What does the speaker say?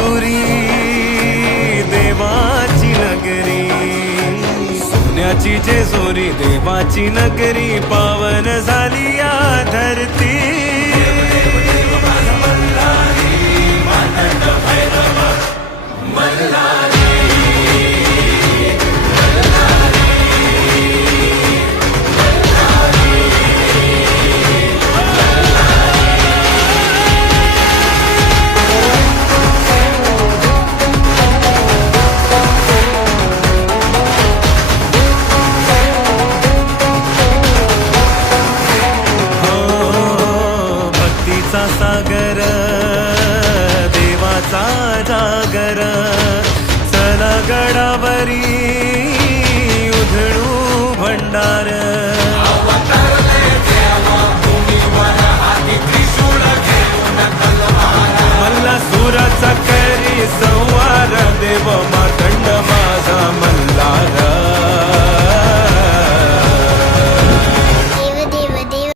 जेजुरी देवाची नगरी, सोन्याची जेजुरी देवाची नगरी, पावन झाली या धरती. सागर देवाचा जागर, चला गडावरी उधळू भंडार.